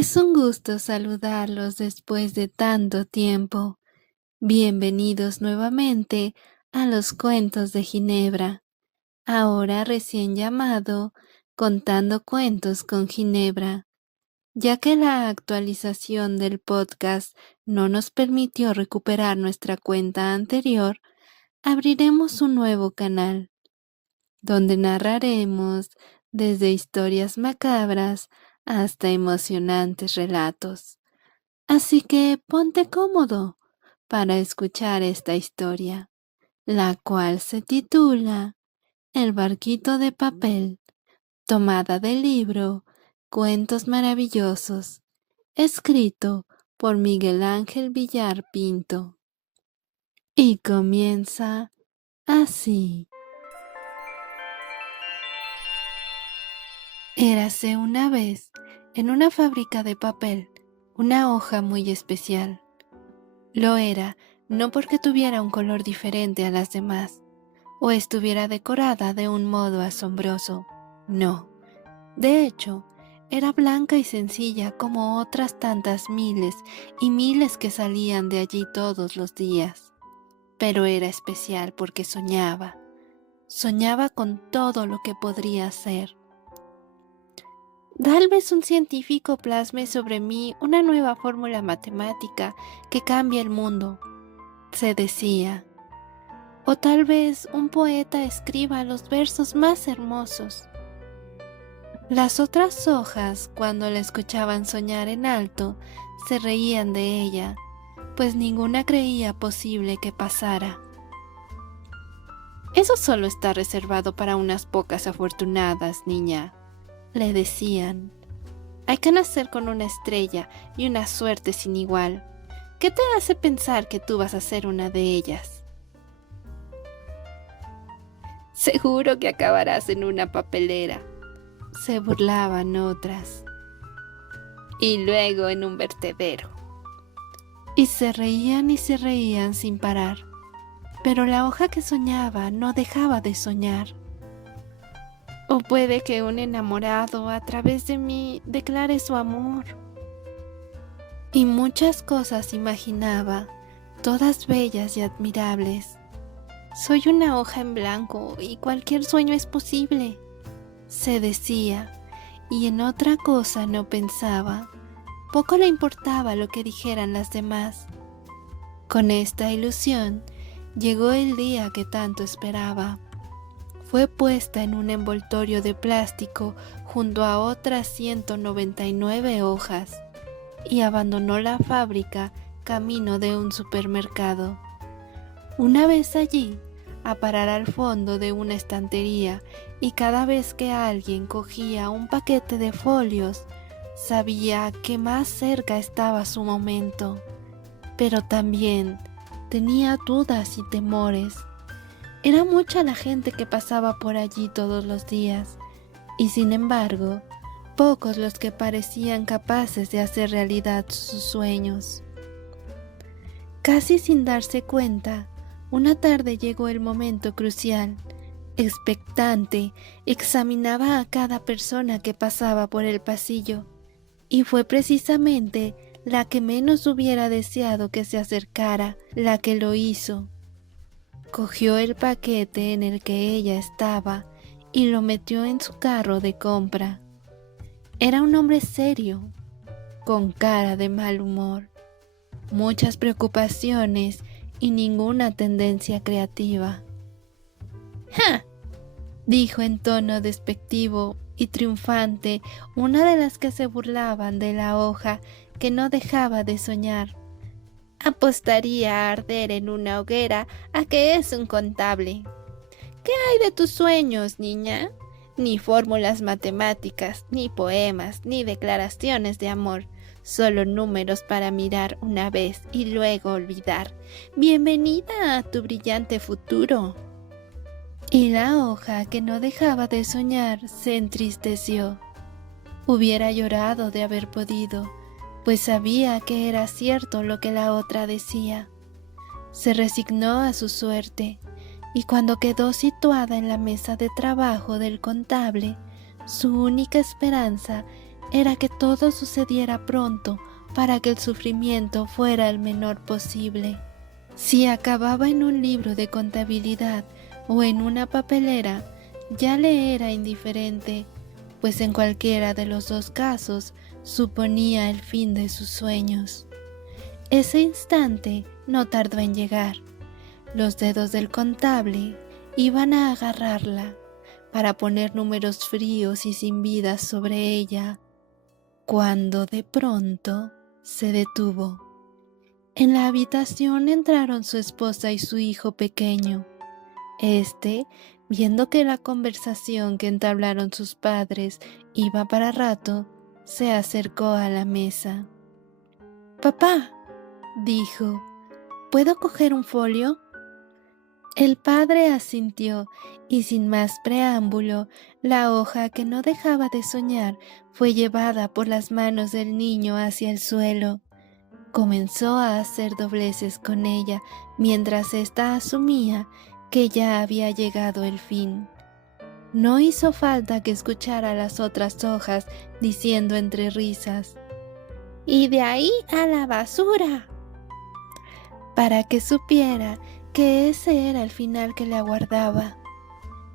Es un gusto saludarlos después de tanto tiempo. Bienvenidos nuevamente a los cuentos de Ginebra, ahora recién llamado Contando Cuentos con Ginebra, ya que la actualización del podcast no nos permitió recuperar nuestra cuenta anterior. Abriremos un nuevo canal, donde narraremos desde historias macabras hasta emocionantes relatos. Así que ponte cómodo para escuchar esta historia, la cual se titula El barquito de papel, tomada del libro Cuentos Maravillosos, escrito por Miguel Ángel Villar Pinto. Y comienza así. Érase una vez, en una fábrica de papel, una hoja muy especial. Lo era no porque tuviera un color diferente a las demás, o estuviera decorada de un modo asombroso. No. De hecho, era blanca y sencilla como otras tantas miles y miles que salían de allí todos los días. Pero era especial porque soñaba. Soñaba con todo lo que podría ser. Tal vez un científico plasme sobre mí una nueva fórmula matemática que cambie el mundo, se decía. O tal vez un poeta escriba los versos más hermosos. Las otras hojas, cuando la escuchaban soñar en alto, se reían de ella, pues ninguna creía posible que pasara. Eso solo está reservado para unas pocas afortunadas, niña, le decían. Hay que nacer con una estrella y una suerte sin igual. ¿Qué te hace pensar que tú vas a ser una de ellas? Seguro que acabarás en una papelera, se burlaban otras. Y luego en un vertedero. Y se reían sin parar. Pero la hoja que soñaba no dejaba de soñar. O puede que un enamorado a través de mí declare su amor. Y muchas cosas imaginaba, todas bellas y admirables. Soy una hoja en blanco y cualquier sueño es posible, se decía, y en otra cosa no pensaba. Poco le importaba lo que dijeran las demás. Con esta ilusión llegó el día que tanto esperaba. Fue puesta en un envoltorio de plástico junto a otras 199 hojas y abandonó la fábrica camino de un supermercado. Una vez allí, a parar al fondo de una estantería, y cada vez que alguien cogía un paquete de folios, sabía que más cerca estaba su momento, pero también tenía dudas y temores. Era mucha la gente que pasaba por allí todos los días, y sin embargo, pocos los que parecían capaces de hacer realidad sus sueños. Casi sin darse cuenta, una tarde llegó el momento crucial. Expectante, examinaba a cada persona que pasaba por el pasillo, y fue precisamente la que menos hubiera deseado que se acercara, la que lo hizo. Cogió el paquete en el que ella estaba y lo metió en su carro de compra. Era un hombre serio, con cara de mal humor, muchas preocupaciones y ninguna tendencia creativa. ¡Ja!, dijo en tono despectivo y triunfante una de las que se burlaban de la hoja que no dejaba de soñar. Apostaría a arder en una hoguera a que es un contable. ¿Qué hay de tus sueños, niña? Ni fórmulas matemáticas, ni poemas, ni declaraciones de amor. Solo números para mirar una vez y luego olvidar. Bienvenida a tu brillante futuro. Y la hoja, que no dejaba de soñar, se entristeció. Hubiera llorado de haber podido, pues sabía que era cierto lo que la otra decía. Se resignó a su suerte, y cuando quedó situada en la mesa de trabajo del contable, su única esperanza era que todo sucediera pronto para que el sufrimiento fuera el menor posible. Si acababa en un libro de contabilidad o en una papelera, ya le era indiferente, pues en cualquiera de los dos casos suponía el fin de sus sueños. Ese instante no tardó en llegar. Los dedos del contable iban a agarrarla para poner números fríos y sin vida sobre ella, cuando de pronto se detuvo. En la habitación entraron su esposa y su hijo pequeño. Viendo que la conversación que entablaron sus padres iba para rato, se acercó a la mesa. «Papá», dijo, «¿puedo coger un folio?». El padre asintió y sin más preámbulo, la hoja, que no dejaba de soñar, fue llevada por las manos del niño hacia el suelo. Comenzó a hacer dobleces con ella mientras ésta asumía que ya había llegado el fin. No hizo falta que escuchara las otras hojas diciendo entre risas: «Y de ahí a la basura», para que supiera que ese era el final que le aguardaba.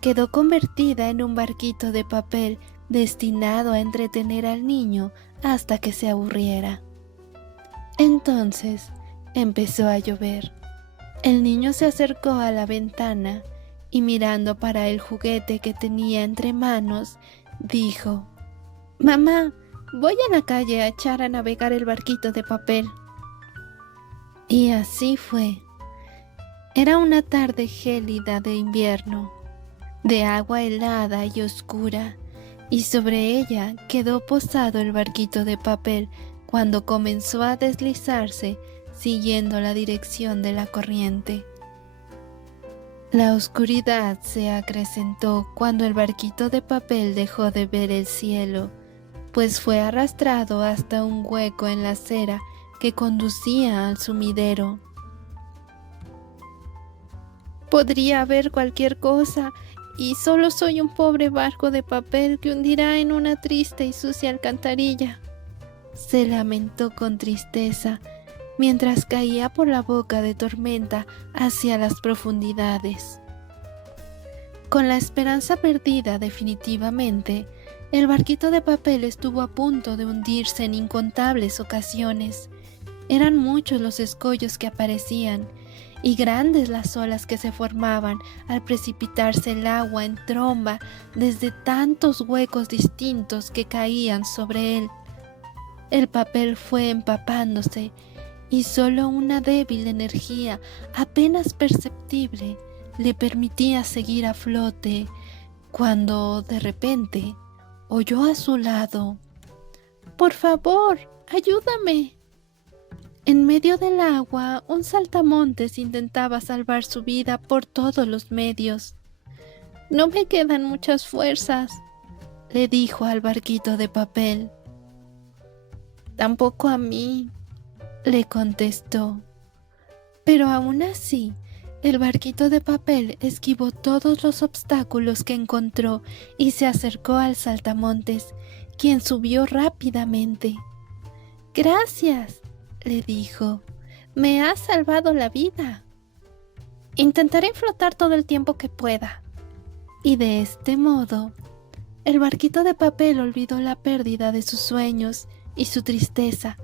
Quedó convertida en un barquito de papel destinado a entretener al niño hasta que se aburriera. Entonces empezó a llover. El niño se acercó a la ventana y, mirando para el juguete que tenía entre manos, dijo: «Mamá, voy a la calle a echar a navegar el barquito de papel». Y así fue. Era una tarde gélida de invierno, de agua helada y oscura, y sobre ella quedó posado el barquito de papel cuando comenzó a deslizarse siguiendo la dirección de la corriente. La oscuridad se acrecentó cuando el barquito de papel dejó de ver el cielo, pues fue arrastrado hasta un hueco en la acera que conducía al sumidero. «Podría haber cualquier cosa, y solo soy un pobre barco de papel que hundirá en una triste y sucia alcantarilla», se lamentó con tristeza mientras caía por la boca de tormenta hacia las profundidades. Con la esperanza perdida definitivamente, el barquito de papel estuvo a punto de hundirse en incontables ocasiones. Eran muchos los escollos que aparecían, y grandes las olas que se formaban al precipitarse el agua en tromba desde tantos huecos distintos que caían sobre él. El papel fue empapándose, y solo una débil energía apenas perceptible le permitía seguir a flote, cuando de repente oyó a su lado: «Por favor, ayúdame». En medio del agua, un saltamontes intentaba salvar su vida por todos los medios. «No me quedan muchas fuerzas», le dijo al barquito de papel. «Tampoco a mí», le contestó. Pero aún así, el barquito de papel esquivó todos los obstáculos que encontró y se acercó al saltamontes, quien subió rápidamente. «Gracias», le dijo, «me has salvado la vida. Intentaré flotar todo el tiempo que pueda». Y de este modo, el barquito de papel olvidó la pérdida de sus sueños y su tristeza,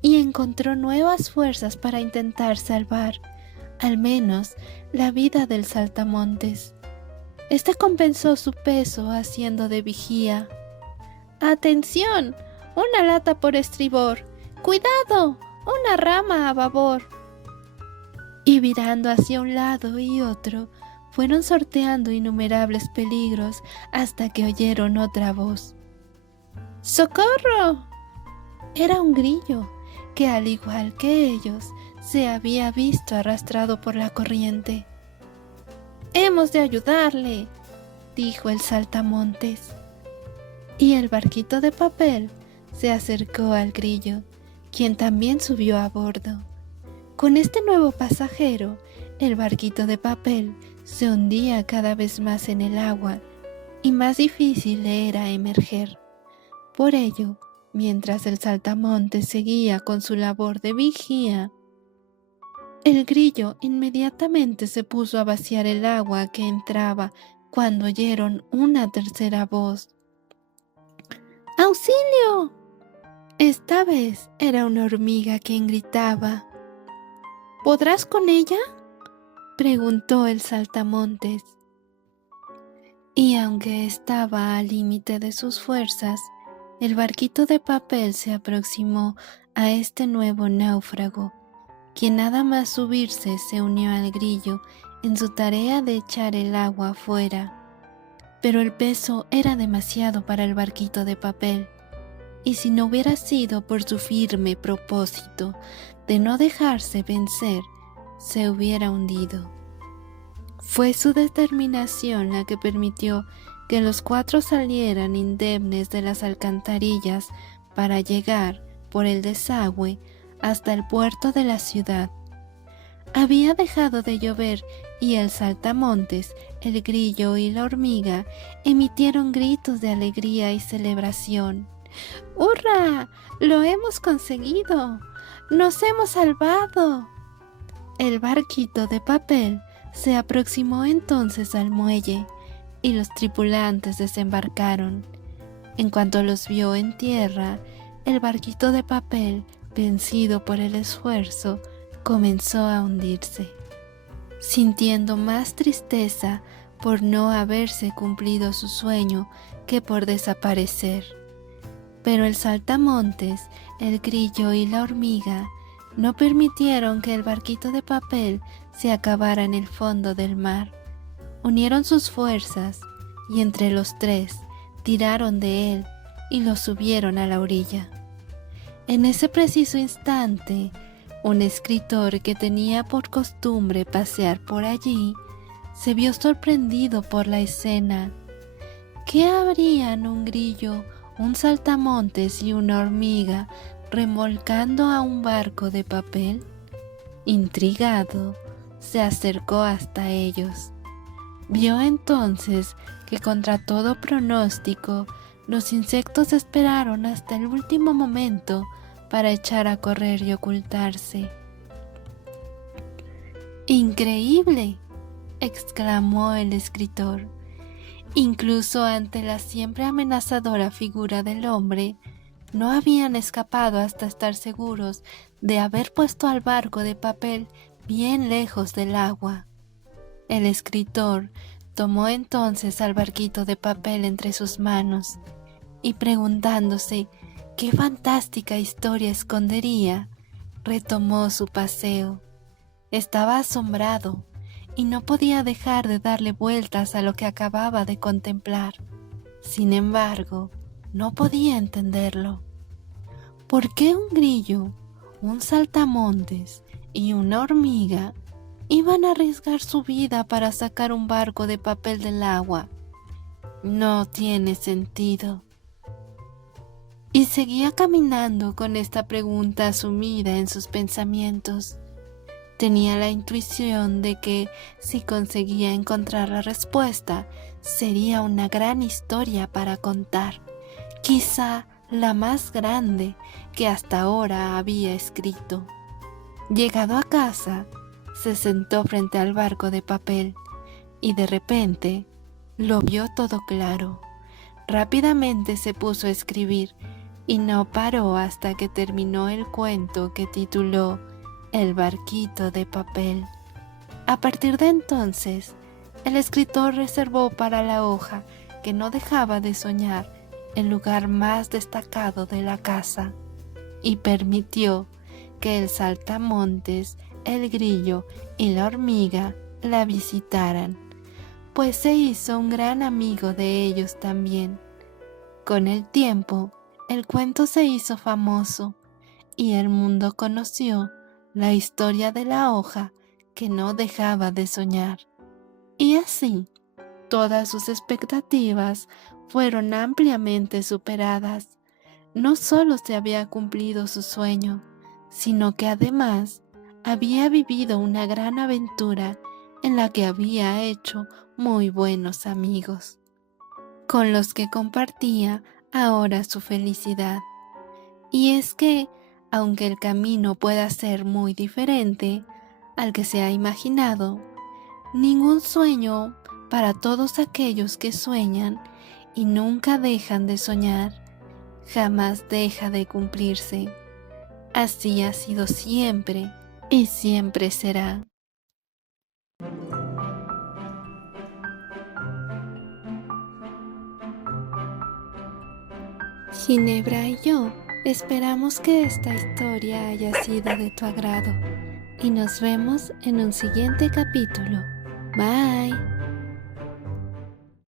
y encontró nuevas fuerzas para intentar salvar, al menos, la vida del saltamontes. Este compensó su peso haciendo de vigía. «¡Atención! ¡Una lata por estribor! ¡Cuidado! una rama a babor. Y virando hacia un lado y otro, fueron sorteando innumerables peligros hasta que oyeron otra voz. ¡Socorro! Era un grillo que, al igual que ellos, se había visto arrastrado por la corriente. «Hemos de ayudarle», dijo el saltamontes. Y el barquito de papel se acercó al grillo, quien también subió a bordo. Con este nuevo pasajero, el barquito de papel se hundía cada vez más en el agua y más difícil le era emerger. Por ello, mientras el saltamontes seguía con su labor de vigía, el grillo inmediatamente se puso a vaciar el agua que entraba cuando oyeron una tercera voz. ¡Auxilio! Esta vez era una hormiga quien gritaba. ¿Podrás con ella?, preguntó el saltamontes. Y aunque estaba al límite de sus fuerzas, el barquito de papel se aproximó a este nuevo náufrago, quien nada más subirse se unió al grillo en su tarea de echar el agua afuera. Pero el peso era demasiado para el barquito de papel, y si no hubiera sido por su firme propósito de no dejarse vencer, se hubiera hundido. Fue su determinación la que permitió que los 4 salieran indemnes de las alcantarillas para llegar por el desagüe hasta el puerto de la ciudad. Había dejado de llover y el saltamontes, el grillo y la hormiga emitieron gritos de alegría y celebración. ¡Hurra! ¡Lo hemos conseguido! ¡Nos hemos salvado! El barquito de papel se aproximó entonces al muelle y los tripulantes desembarcaron. En cuanto los vio en tierra, el barquito de papel, vencido por el esfuerzo, comenzó a hundirse, sintiendo más tristeza por no haberse cumplido su sueño que por desaparecer. Pero el saltamontes, el grillo y la hormiga no permitieron que el barquito de papel se acabara en el fondo del mar. Unieron sus fuerzas y entre los 3 tiraron de él y lo subieron a la orilla. En ese preciso instante, un escritor que tenía por costumbre pasear por allí se vio sorprendido por la escena. ¿Qué habrían un grillo, un saltamontes y una hormiga remolcando a un barco de papel? Intrigado, se acercó hasta ellos. Vio entonces que contra todo pronóstico, los insectos esperaron hasta el último momento para echar a correr y ocultarse. ¡Increíble!, exclamó el escritor. Incluso ante la siempre amenazadora figura del hombre, no habían escapado hasta estar seguros de haber puesto al barco de papel bien lejos del agua. El escritor tomó entonces al barquito de papel entre sus manos y, preguntándose qué fantástica historia escondería, retomó su paseo. Estaba asombrado y no podía dejar de darle vueltas a lo que acababa de contemplar. Sin embargo, no podía entenderlo. ¿Por qué un grillo, un saltamontes y una hormiga iban a arriesgar su vida para sacar un barco de papel del agua? No tiene sentido. Y seguía caminando con esta pregunta sumida en sus pensamientos. Tenía la intuición de que, si conseguía encontrar la respuesta, sería una gran historia para contar, quizá la más grande que hasta ahora había escrito. Llegado a casa, se sentó frente al barco de papel y de repente lo vio todo claro. Rápidamente se puso a escribir y no paró hasta que terminó el cuento que tituló El barquito de papel. A partir de entonces, el escritor reservó para la hoja que no dejaba de soñar el lugar más destacado de la casa y permitió que el saltamontes, el grillo y la hormiga la visitaran, pues se hizo un gran amigo de ellos también. Con el tiempo, el cuento se hizo famoso y el mundo conoció la historia de la hoja que no dejaba de soñar. Y así, todas sus expectativas fueron ampliamente superadas. No solo se había cumplido su sueño, sino que además había vivido una gran aventura en la que había hecho muy buenos amigos, con los que compartía ahora su felicidad. Y es que, aunque el camino pueda ser muy diferente al que se ha imaginado, ningún sueño para todos aquellos que sueñan y nunca dejan de soñar, jamás deja de cumplirse. Así ha sido siempre y siempre será. Ginebra y yo esperamos que esta historia haya sido de tu agrado y nos vemos en un siguiente capítulo. Bye.